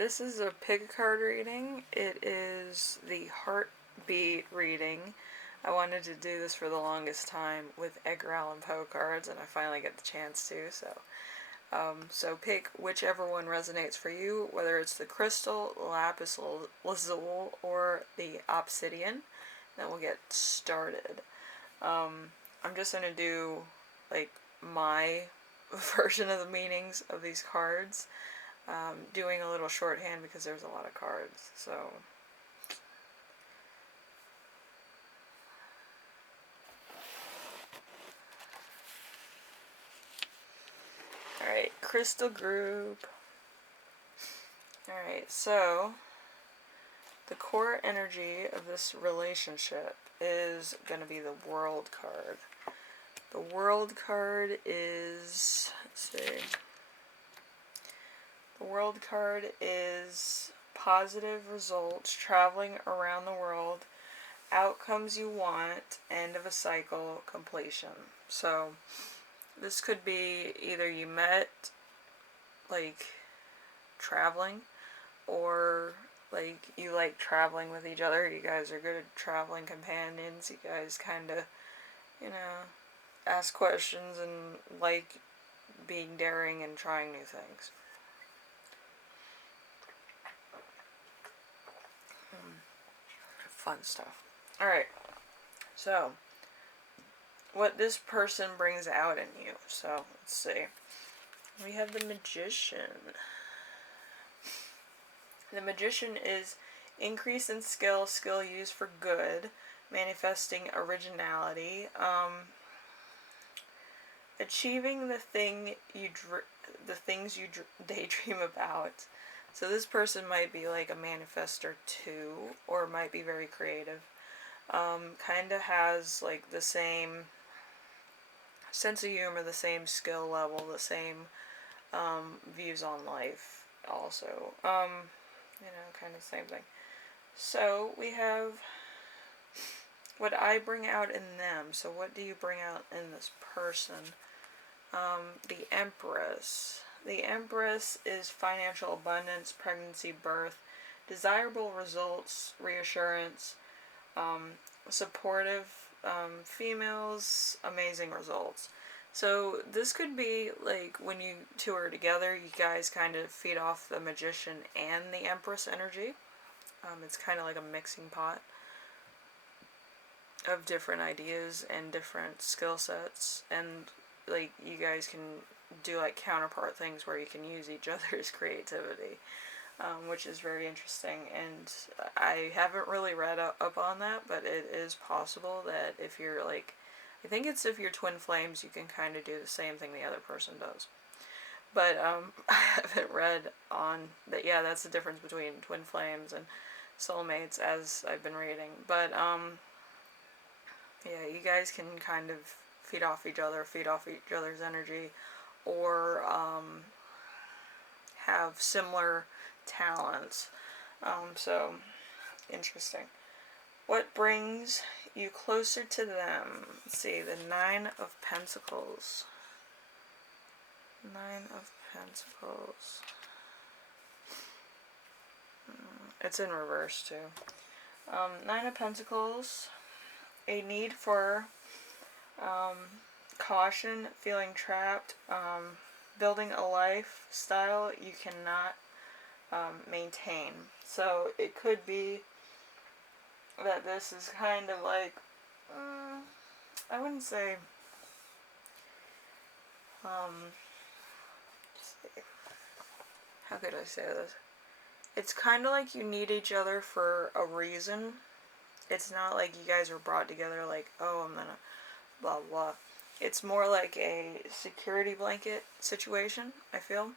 this is a pig card reading. It is the heartbeat reading. I wanted to do this for the longest time with Edgar Allan Poe cards, and I finally get the chance to, so pick whichever one resonates for you, whether it's the crystal, lapis lazuli, or the obsidian. Then we'll get started. I'm just going to do, like, my version of the meanings of these cards. Doing a little shorthand because there's a lot of cards, so... Alright, crystal group. Alright, so the core energy of this relationship is going to be the World card. The World card is, let's see, the World card is positive results, traveling around the world, outcomes you want, end of a cycle, completion. So this could be either you met, like, traveling, or, like, you like traveling with each other. You guys are good traveling companions. You guys kind of, ask questions and like being daring and trying new things. Fun stuff. Alright, so what this person brings out in you. So, let's see. We have the Magician. The Magician is increase in skill used for good, manifesting originality, achieving the things you daydream about. So this person might be like a manifestor too, or might be very creative. Kind of has like the same sense of humor, the same skill level, the same views on life also. Kind of same thing. So we have what I bring out in them. So what do you bring out in this person? The Empress. The Empress is financial abundance, pregnancy, birth, desirable results, reassurance, supportive females, amazing results. So this could be like when you two are together, you guys kind of feed off the Magician and the Empress energy. It's kind of like a mixing pot of different ideas and different skill sets, and like you guys can do like counterpart things where you can use each other's creativity, which is very interesting. And I haven't really read up on that, but it is possible that if you're like, I think it's if you're twin flames, you can kind of do the same thing the other person does. But I haven't read on that. Yeah, that's the difference between twin flames and soulmates as I've been reading. But yeah, you guys can kind of feed off each other's energy, or have similar talents. So interesting. What brings you closer to them? Let's see, the Nine of Pentacles. Nine of Pentacles. It's in reverse too. Nine of Pentacles. A need for caution, feeling trapped, building a lifestyle you cannot maintain. So it could be that this is kind of like, I wouldn't say, how could I say this? It's kind of like you need each other for a reason. It's not like you guys are brought together like, oh, I'm gonna blah blah. It's more like a security blanket situation, I feel.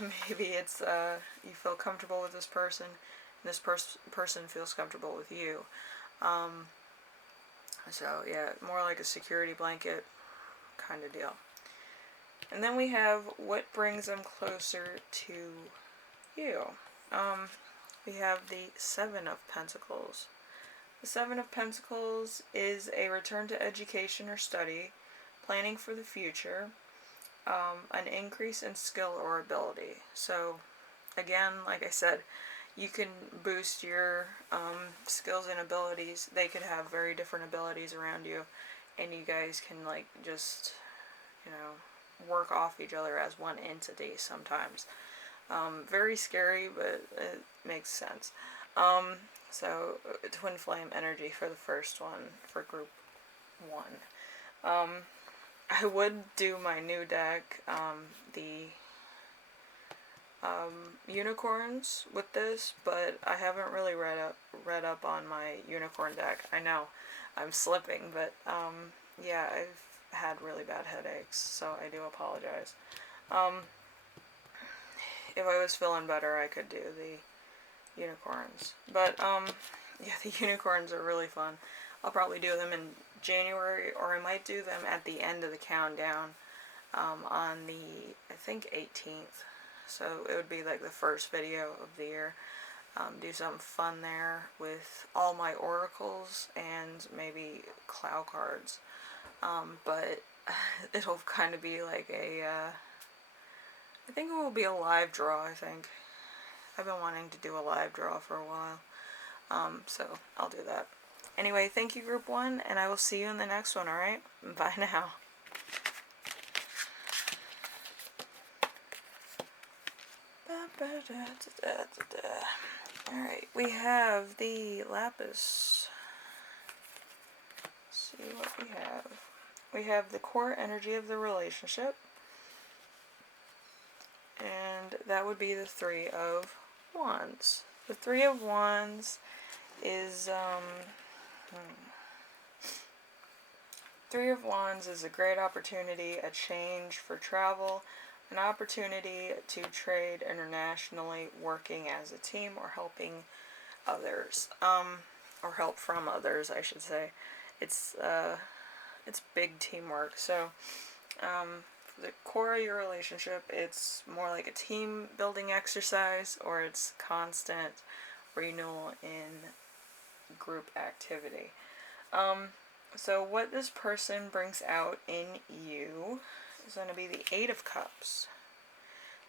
Maybe it's you feel comfortable with this person, and this person feels comfortable with you. So yeah, more like a security blanket kind of deal. And then we have what brings them closer to you. We have the Seven of Pentacles. The Seven of Pentacles is a return to education or study, planning for the future, an increase in skill or ability. So again, like I said, you can boost your skills and abilities. They could have very different abilities around you, and you guys can like just, you know, work off each other as one entity sometimes. Very scary, but it makes sense. So twin flame energy for the first one for group 1. I would do my new deck, the unicorns with this, but I haven't really read up on my unicorn deck. I know I'm slipping, but yeah, I've had really bad headaches, so I do apologize. If I was feeling better, I could do the unicorns, but yeah, the unicorns are really fun. I'll probably do them in January, or I might do them at the end of the countdown on the, I think, 18th. So it would be like the first video of the year. Do something fun there with all my oracles and maybe cloud cards. But it'll kind of be like a, I think it will be a live draw, I think. I've been wanting to do a live draw for a while. So I'll do that. Anyway, thank you, Group 1, and I will see you in the next one, alright? Bye now. Alright, we have the lapis. Let's see what we have. We have the core energy of the relationship, and that would be the 3 of Wands. The 3 of Wands is, 3 of Wands is a great opportunity, a change for travel, an opportunity to trade internationally, working as a team, or helping others, or help from others, I should say. It's big teamwork. So, for the core of your relationship, it's more like a team building exercise, or it's constant renewal in group activity. So what this person brings out in you is going to be the 8 of Cups.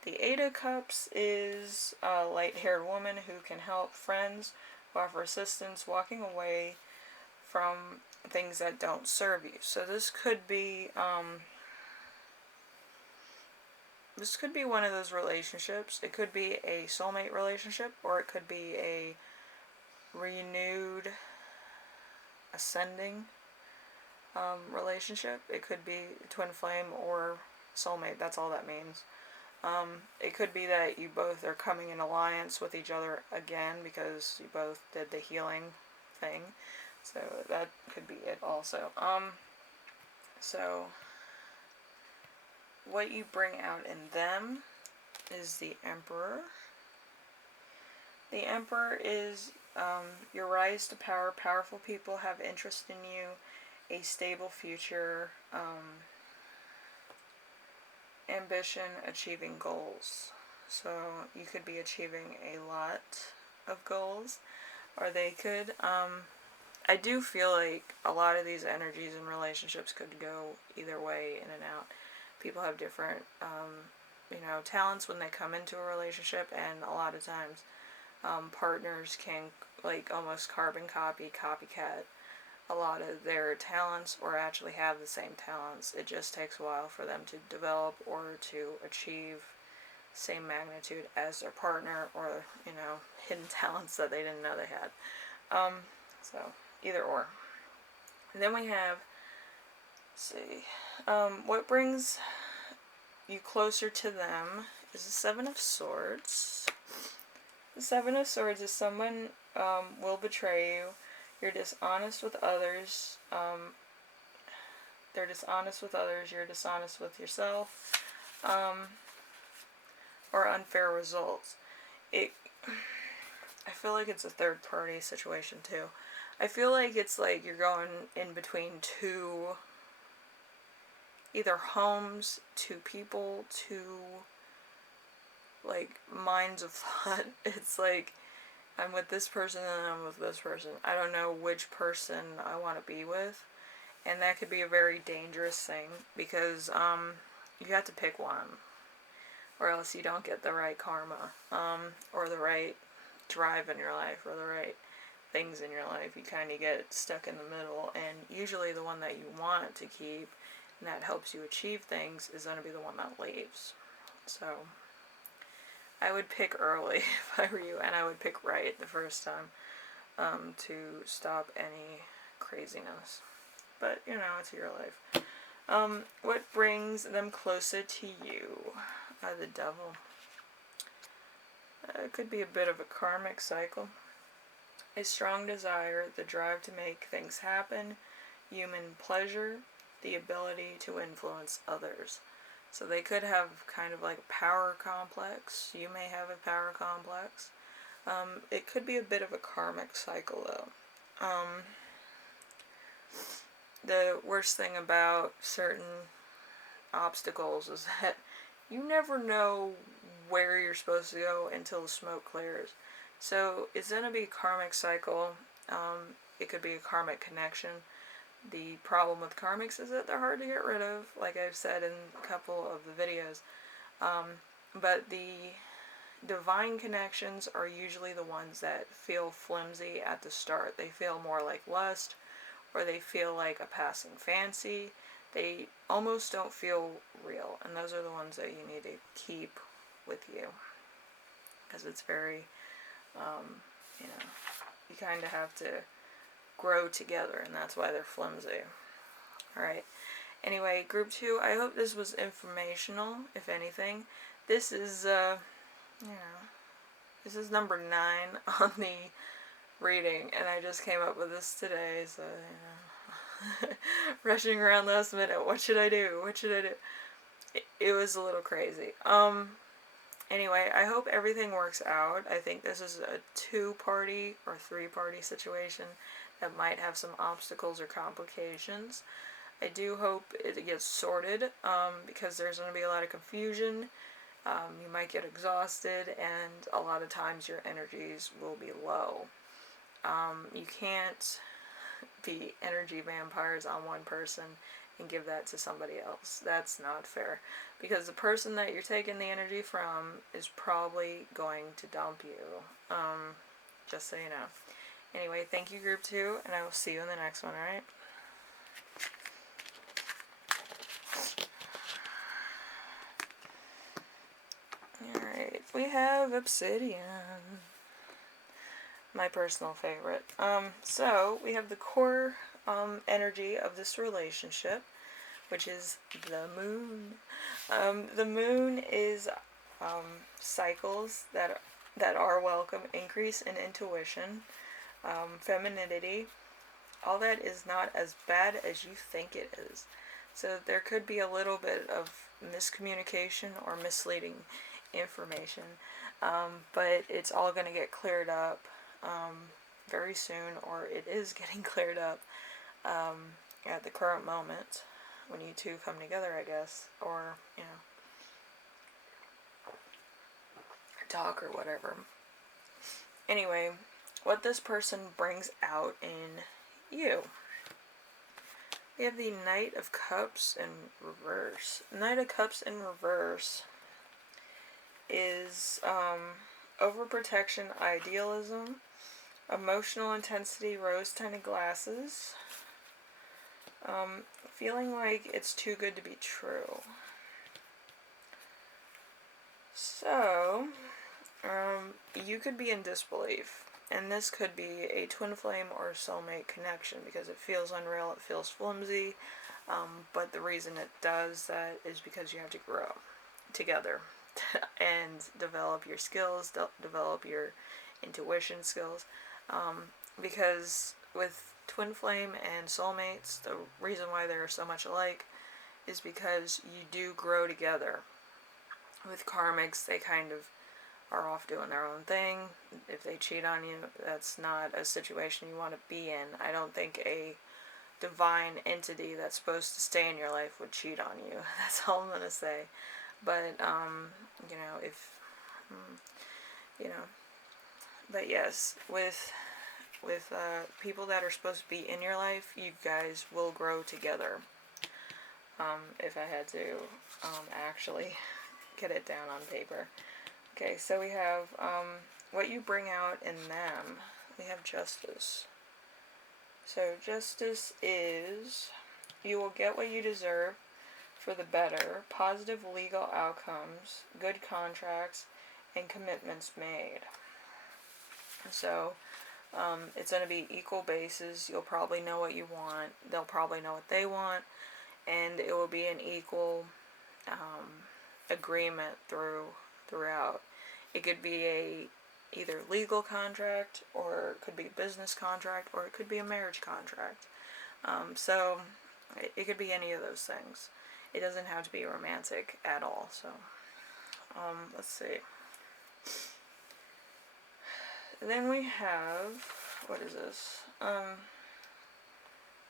The 8 of Cups is a light-haired woman who can help friends, who offer assistance, walking away from things that don't serve you. So this could be one of those relationships. It could be a soulmate relationship, or it could be a renewed, ascending relationship. It could be twin flame or soulmate. That's all that means. It could be that you both are coming in alliance with each other again because you both did the healing thing. So that could be it also. So what you bring out in them is the Emperor. The Emperor is your rise to power. Powerful people have interest in you, a stable future, ambition, achieving goals. So you could be achieving a lot of goals, or they could. I do feel like a lot of these energies in relationships could go either way, in and out. People have different, talents when they come into a relationship, and a lot of times partners can like almost carbon copy, copycat a lot of their talents, or actually have the same talents. It just takes a while for them to develop or to achieve same magnitude as their partner, or hidden talents that they didn't know they had. So either or. And then we have, let's see, what brings you closer to them is the 7 of Swords. The 7 of Swords is someone will betray you. You're dishonest with others. They're dishonest with others. You're dishonest with yourself. Or unfair results. I feel like it's a third party situation too. I feel like it's like you're going in between two, either homes, two people, two like minds of thought. It's like I'm with this person and I'm with this person. I don't know which person I want to be with, and that could be a very dangerous thing because you have to pick one. or else you don't get the right karma, or the right drive in your life, or the right things in your life. You kind of get stuck in the middle, and usually the one that you want to keep and that helps you achieve things is going to be the one that leaves. So I would pick early if I were you, and I would pick right the first time, to stop any craziness. But, you know, it's your life. What brings them closer to you? The devil. It could be a bit of a karmic cycle. A strong desire, the drive to make things happen, human pleasure, the ability to influence others. So they could have kind of like a power complex. You may have a power complex. It could be a bit of a karmic cycle, though. The worst thing about certain obstacles is that you never know where you're supposed to go until the smoke clears. So it's going to be a karmic cycle. It could be a karmic connection. The problem with karmics is that they're hard to get rid of, like I've said in a couple of the videos. But the divine connections are usually the ones that feel flimsy at the start. They feel more like lust, or they feel like a passing fancy. They almost don't feel real, and those are the ones that you need to keep with you, because it's very, you know, you kind of have to grow together, and that's why they're flimsy. Alright, anyway, group 2, I hope this was informational, if anything. This is, you know, this is number 9 on the reading, and I just came up with this today, so, you know, rushing around last minute, what should I do, it was a little crazy. Anyway, I hope everything works out. I think this is a 2-party or 3-party situation that might have some obstacles or complications. I do hope it gets sorted, because there's going to be a lot of confusion. You might get exhausted, and a lot of times your energies will be low. You can't be energy vampires on one person and give that to somebody else. That's not fair, because the person that you're taking the energy from is probably going to dump you. Just so you know. Anyway, thank you, group 2, and I will see you in the next one, alright? Alright, we have obsidian. My personal favorite. So, we have the core energy of this relationship, which is the moon. The moon is cycles that are welcome, increase in intuition, femininity. All that is not as bad as you think it is. So there could be a little bit of miscommunication or misleading information, but it's all going to get cleared up very soon, or it is getting cleared up at the current moment when you two come together, I guess, or, you know, talk or whatever. Anyway, what this person brings out in you. We have the Knight of Cups in reverse. Knight of Cups in reverse is overprotection, idealism, emotional intensity, rose-tinted glasses, feeling like it's too good to be true. So, you could be in disbelief, and this could be a twin flame or soulmate connection, because it feels unreal, it feels flimsy, but the reason it does that is because you have to grow together and develop your skills, develop your intuition skills, because with twin flame and soulmates, the reason why they're so much alike is because you do grow together. With karmics, they kind of are off doing their own thing. If they cheat on you, that's not a situation you want to be in. I don't think a divine entity that's supposed to stay in your life would cheat on you. That's all I'm gonna say. But you know, if you know, but yes, with people that are supposed to be in your life, you guys will grow together. If I had to actually get it down on paper. Okay, so we have what you bring out in them. We have justice. So justice is you will get what you deserve for the better, positive legal outcomes, good contracts, and commitments made. So it's going to be equal basis. You'll probably know what you want. They'll probably know what they want. And it will be an equal agreement throughout. It could be either legal contract, or it could be a business contract, or it could be a marriage contract. So it could be any of those things. It doesn't have to be romantic at all. So let's see. Then we have, what is this?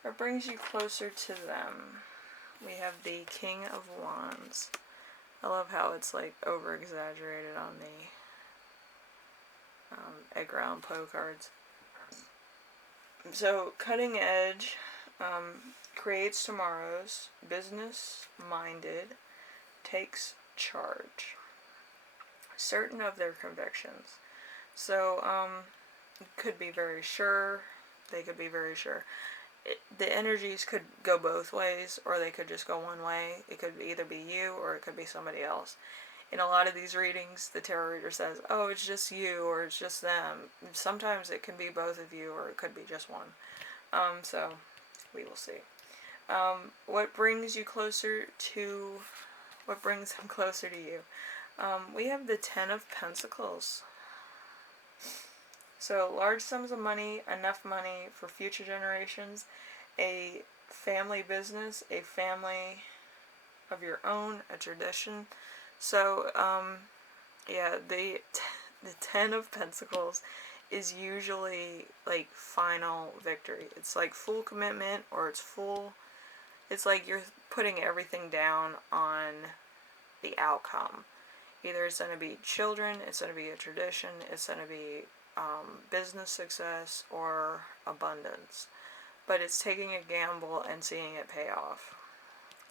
What brings you closer to them? We have the King of Wands. I love how it's like over exaggerated on the Edgar Allen Poe cards. So cutting edge, creates tomorrows, business minded, takes charge, certain of their convictions. So could be very sure. They could be very sure. The energies could go both ways, or they could just go one way. It could either be you, or it could be somebody else. In a lot of these readings, the tarot reader says, oh, it's just you, or it's just them. Sometimes it can be both of you, or it could be just one. So we will see. What brings them closer to you? We have the Ten of Pentacles. So large sums of money, enough money for future generations, a family business, a family of your own, a tradition. So, yeah, the Ten of Pentacles is usually like final victory. It's like full commitment, or it's like you're putting everything down on the outcome. Either it's going to be children, it's going to be a tradition, it's going to be business success, or abundance. But it's taking a gamble and seeing it pay off.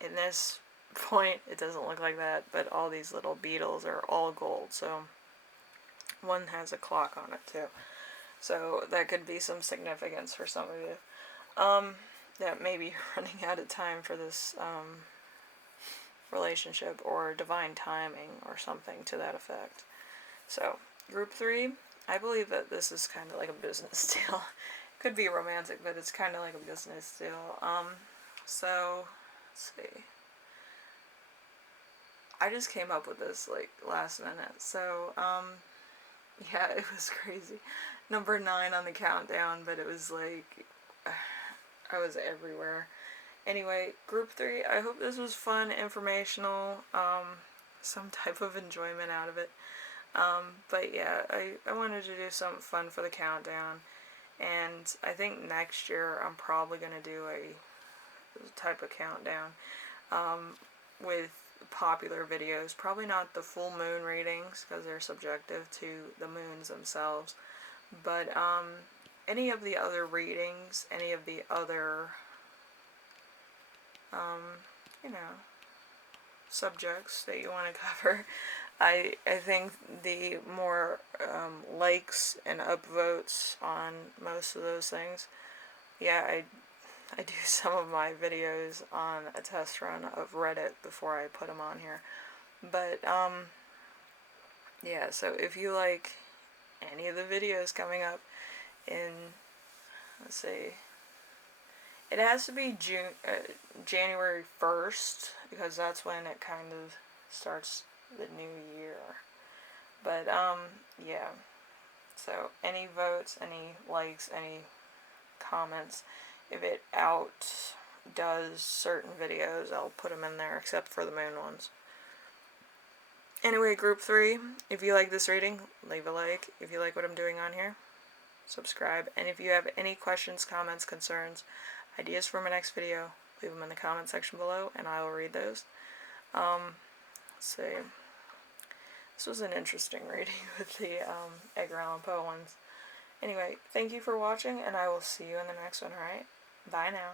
In this point, it doesn't look like that, but all these little beetles are all gold. So one has a clock on it too. So that could be some significance for some of you. That maybe you're running out of time for this relationship, or divine timing, or something to that effect. So group 3, I believe that this is kind of like a business deal. Could be romantic, but it's kind of like a business deal. So let's see. I just came up with this like last minute. So yeah, it was crazy. Number 9 on the countdown, but it was like I was everywhere. Anyway, group 3, I hope this was fun, informational, some type of enjoyment out of it. But yeah, I wanted to do something fun for the countdown, and I think next year I'm probably going to do a type of countdown with popular videos. Probably not the full moon readings, because they're subjective to the moons themselves, but any of the other readings, any of the other you know, subjects that you want to cover. I think the more likes and upvotes on most of those things, yeah, I do some of my videos on a test run of Reddit before I put them on here. But yeah, so if you like any of the videos coming up in, let's see, it has to be January 1st, because that's when it kind of starts the new year. But yeah, so any votes, any likes, any comments, if it outdoes certain videos, I'll put them in there, except for the moon ones. Anyway, group 3, if you like this reading, leave a like. If you like what I'm doing on here, subscribe. And if you have any questions, comments, concerns, ideas for my next video, leave them in the comment section below, and I will read those. Let's see. This was an interesting reading with the Edgar Allan Poe ones. Anyway, thank you for watching, and I will see you in the next one, alright? Bye now.